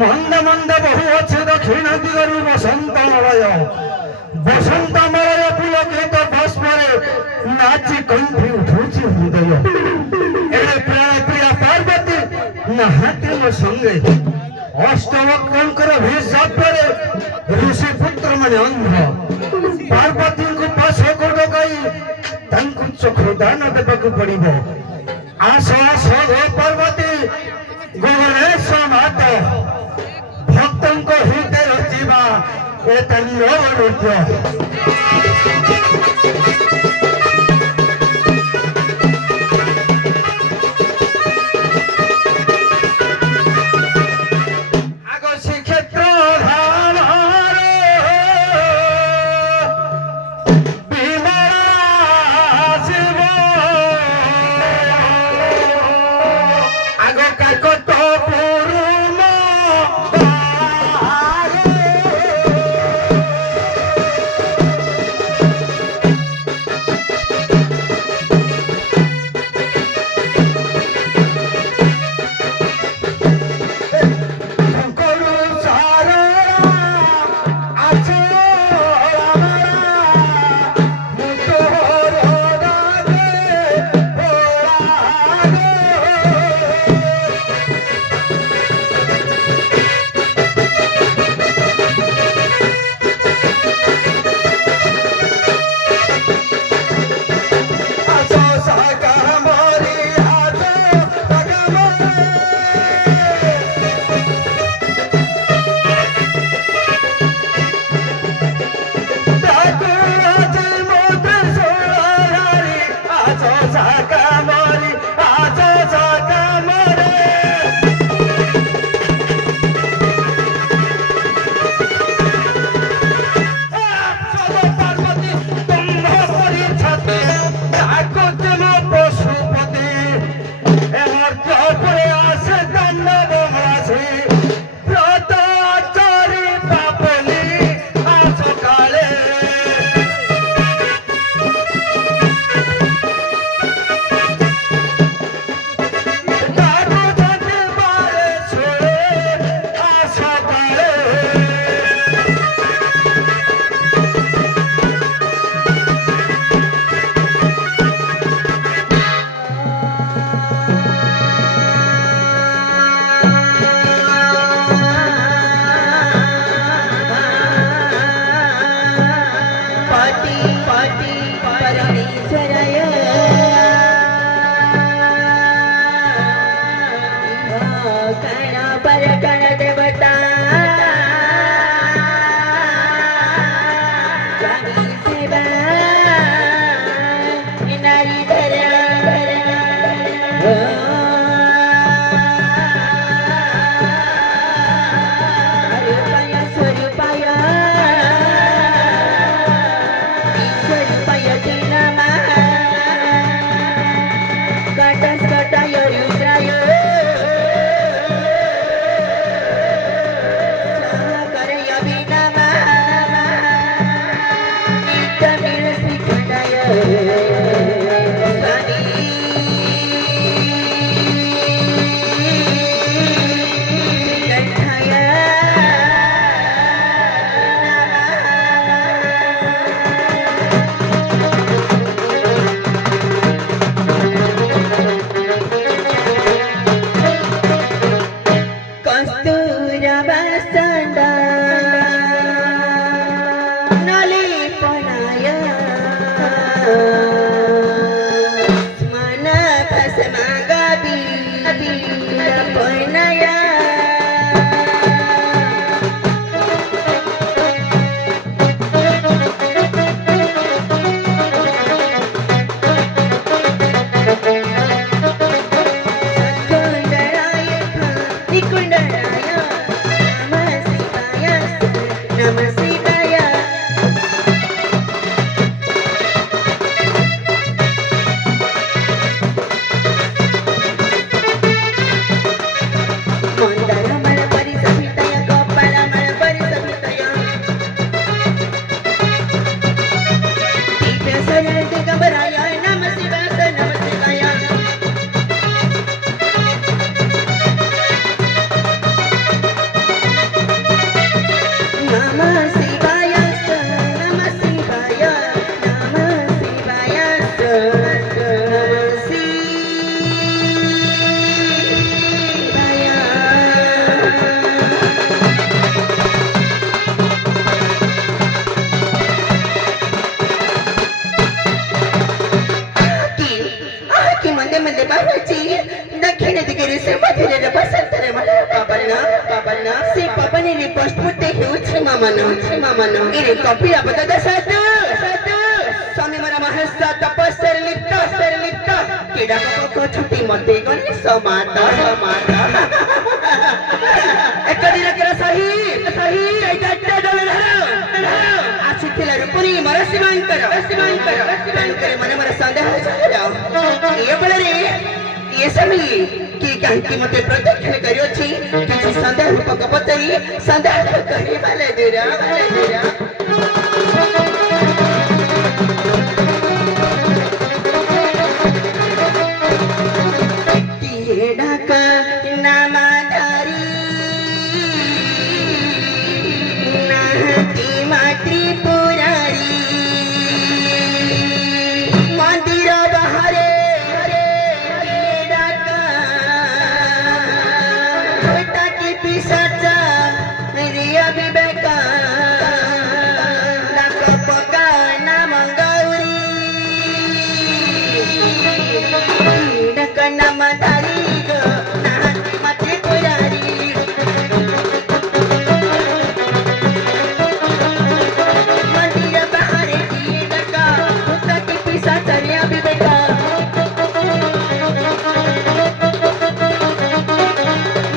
मंद मंद बहु अच्छे दक्षिण दिगरु बसंतमलय बसंतमलय पुलकित भस्मरे नाची कंठी उठुची हृदय एळे प्राण प्रिया पार्वती नाहाती मो संगे अष्टवक्रंकर भेष जातरे ऋषि पुत्र मने अंध पार्वती को पास को डकाई तांकु चक्षु दान देबाकु पड़िबो आस आस हो पार्वती गगनेश मात भक्तों को हृदय रचिबा ए तन्नो नृत्य कण देवता स्वामी सेवा नारी धरा दक्षिण दिगेरी से मधुरे बसंतरे मला पापना से पापने रिपोस्ट मुते हेउछि मामनो इरे कॉपी आबदा दसत स्वामी मरा महस्सा तपस्सर लिप्त केडा को छुट्टी मते गनी समाता एक दिन केरा सही एटा डले धरो आछिथिला रुपुरी मरा शिवांकर करे मने मरा संदेह जाओ ये बोले रे ये सभी की कहती मते प्रदक्षिण करियो छी किछि संदेह रूपक पतरी संदेह करी वाले देरा की ढाका नामाधारी नाहती मातृ पुरारी मंदिर बहारे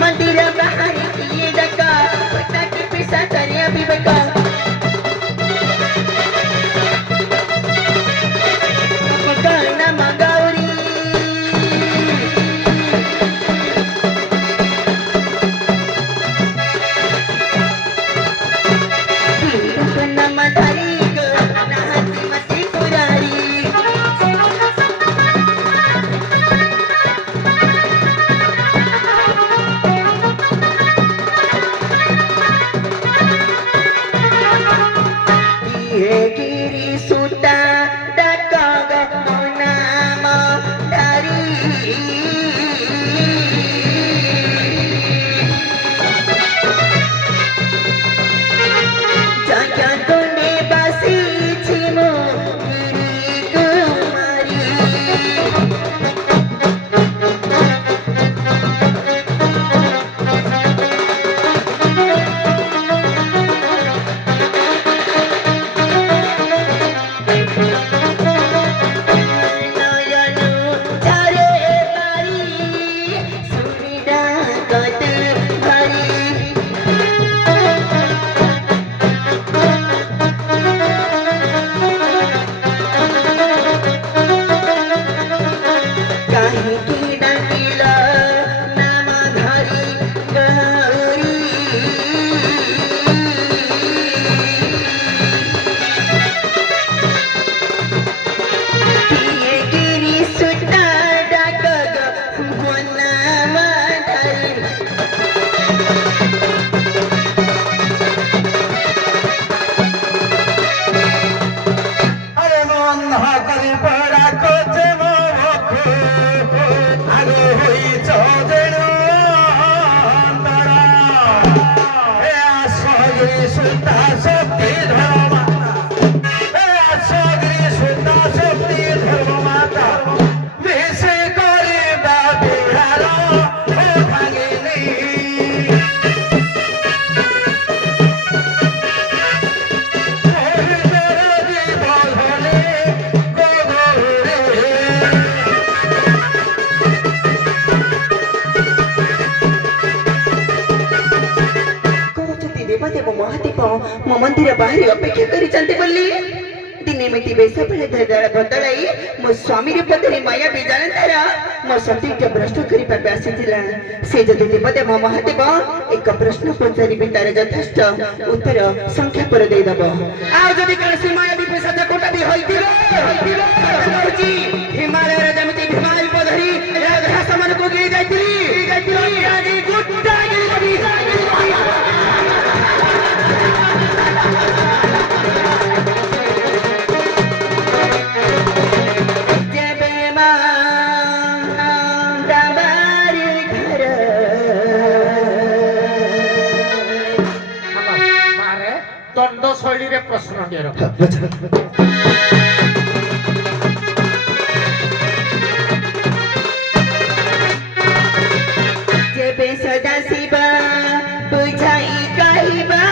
मंदिर बहारी की डका, पिता की पिसा चरिया भी बेकार। এ আসগিরি সুতা শক্তি ধর্ম মাতা এ আসগিরি সুতা শক্তি ধর্ম মাতা মিশে করিবা বিহার ও ভাঙিনি କହୁଛନ୍ତି ଦେବଦେବ ମହାଦେବ ମୋ ମନ୍ଦିର ବାହାରେ ଅପେକ୍ଷା କରିଛନ୍ତି ବୋଲି ଦିନେ ଏମିତି ବେଶ ବେଳେ ବଦଳାଇ ମୋ ସ୍ୱାମୀ ରୂପ ଧରି ମାୟା ବିଜାଣନ୍ତାର ମୋ ସତୀକୁ ଭ୍ରଷ୍ଟ କରିବା ପାଇଁ ଆସିଥିଲା ସେ ଯଦି ଦେବଦେବ ମହାଦେବ ଏକ ପ୍ରଶ୍ନ ପଚାରିବି ତାର ଯଥେଷ୍ଟ ଉତ୍ତର ସଂଖ୍ୟା ପରେ ଦେଇଦବ ଆଉ ଯଦି କୌଣସି ମାୟା ବିପିସାଚ କୋଟା ବି ହୋଇଥିବ ହିମାଳୟର ଯେମିତି ଭୀମା ରୂପ ଧରି ରାଜଘାସ ମାନଙ୍କୁ ଗିଳି ଯାଇଥିଲି ଆଜି ଗୋଟା ଗିଳି দণ্ড শৈলীরে প্রশ্ন নিয়ে রখ যেবে সদা শিবা বুঝাই কহিবা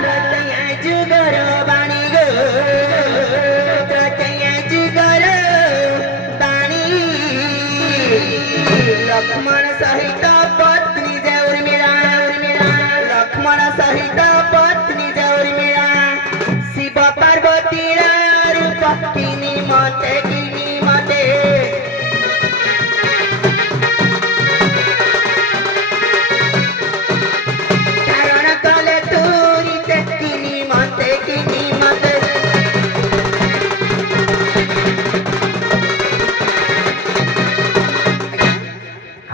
প্রত্যয় যুগর বাণী গো প্রত্যয় যুগর বাণী লক্ষ্মণ সহিত পত্নী যে উর্মিলা লক্ষ্মণ সহিত পত্নী যে উর্মিলা শিব পার্বতীর রূপ কিনি মতে ধারণ কলে তুরিতে কিনি মতে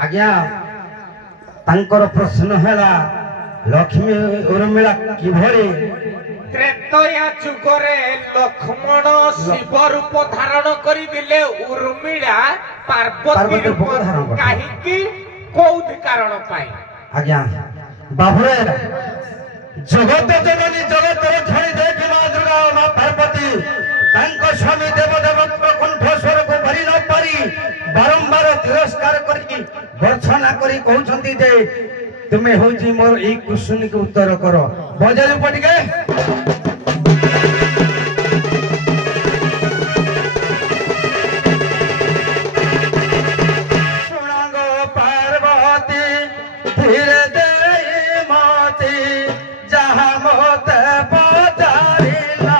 ଆଜ୍ଞା ତାଙ୍କର ପ୍ରଶ୍ନ ହେଲା ଲକ୍ଷ୍ମୀ ଉର୍ମିଳା କିଭଳି ତ୍ରେତୟା ଯୁଗରେ ଲକ୍ଷ୍ମଣ ଶିବ ରୂପ ଧାରଣ କରିଥିଲେ ଉର୍ମିଳା ପାର୍ବତୀ ରୂପ କାହିଁକି କୋଉଠି କାରଣ ପାଇଁ ଆଜ୍ଞା ବାବୁରେ ଜଗତ ଜନନୀ ଜଗତର ଛାଡ଼ି ଦେଇକି ମା ଦୁର୍ଗା ଓ ମା ପାର୍ବତୀ ତାଙ୍କ ସ୍ୱାମୀ ଦେବଦେବଙ୍କ କଣ୍ଠ ସ୍ୱରକୁ ଭରି ନ ପାରି ବାରମ୍ବାର ତିରସ୍କାର କରିକି ଭର୍ତ୍ସନା କରି କହୁଛନ୍ତି ଯେ ତୁମେ ହଉଛି ମୋର ଏଇ କୁଶୁନିକୁ ଉତ୍ତର କର ବଜାରୁ ଟିକେ ଶୁଣଙ୍ଗ ପାର୍ବତୀ ଧୀରେ ଦେଇ ମତେ ଯାହା ମତେ ପଚାରିଲା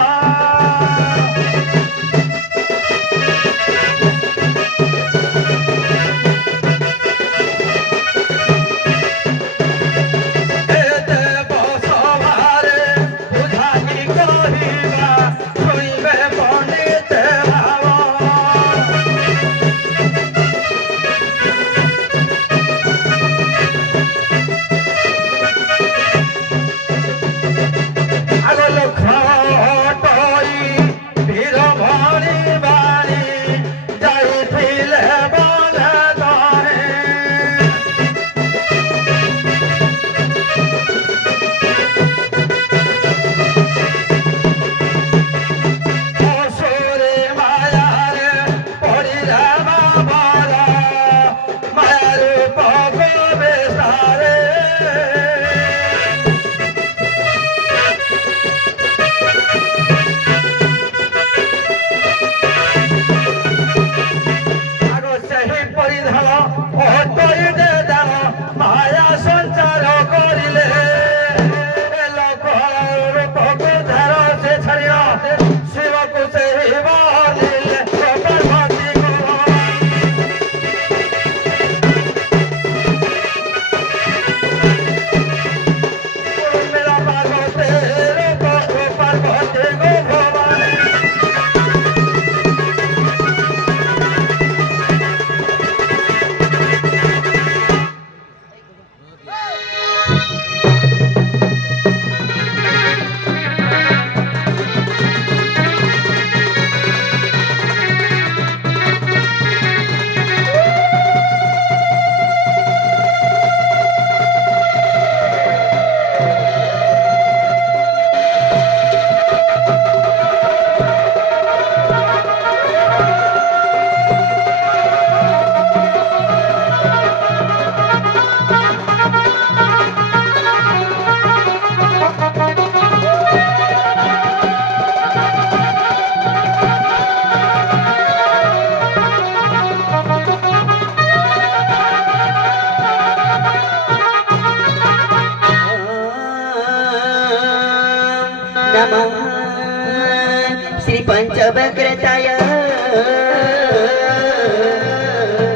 नमः श्री पंचवक्रताय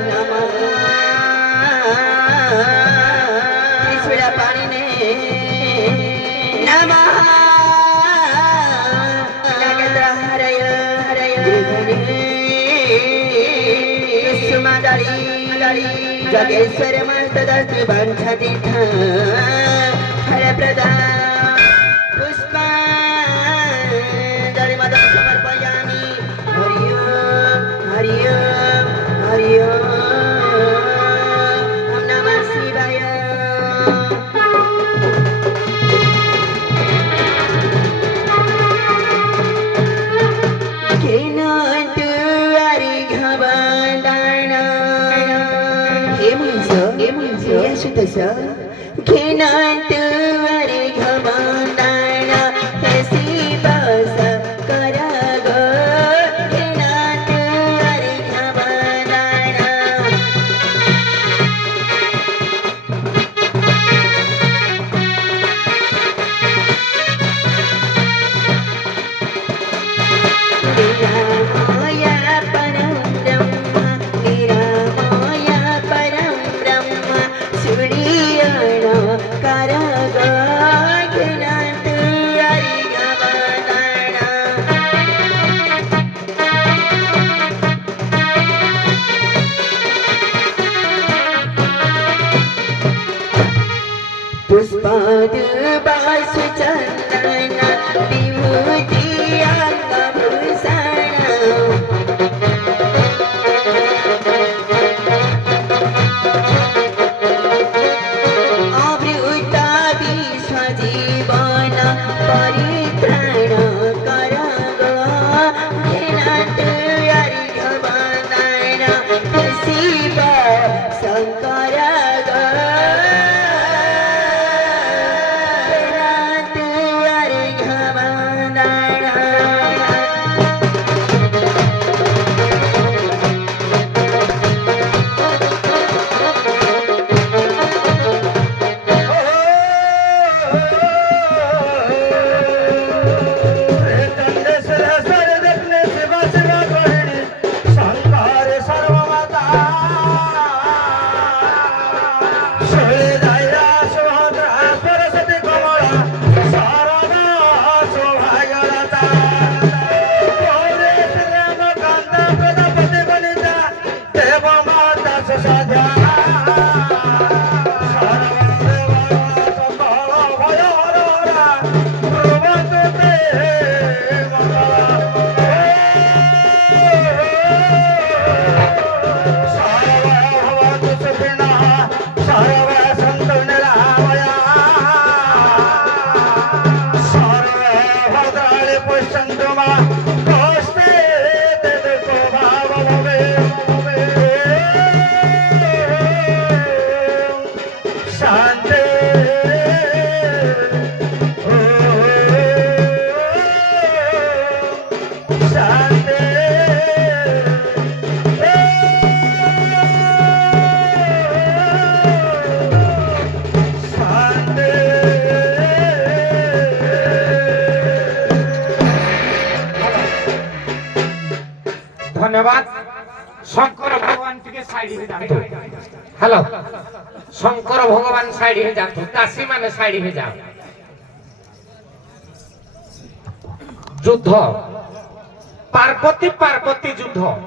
नमः त्रिशूलपाणिने नमः नागेन्द्रहरय कुसुमादळी जगेश्वर मस्तदस्तु बन्धतीर्थ फलप्रदा पुष्पाञ्जलि मदं समर्पयामि हरि ओम हरि ओम हरि ओम नमः शिवाय केनान्तु अरिघवदाना हे मुंसो यशुतस केनान्तु अरिघवदाना हे शिवस करग केनान्तु अरिघवदाना निरामय परं ब्रह्म निरामय परं ब्रह्म सूर्यण करग घ्नान्तु अरिघवदाना पुष्पादुबासु चन्दन विभूति अंगभूषण आवृता विश्वजीवन परित्राण करग घ्नान्तु अरिघवदाना शिव शङ्कर घ्नान्तु अरिघवदाना ধন্যবাদ শঙ্কর ভগবান থেকে সাইড হয়ে যাতো হ্যালো শঙ্কর ভগবান সাইড হয়ে যাতো দাসী মানে সাইড হয়ে যাও যুদ্ধ পার্বতী যুদ্ধ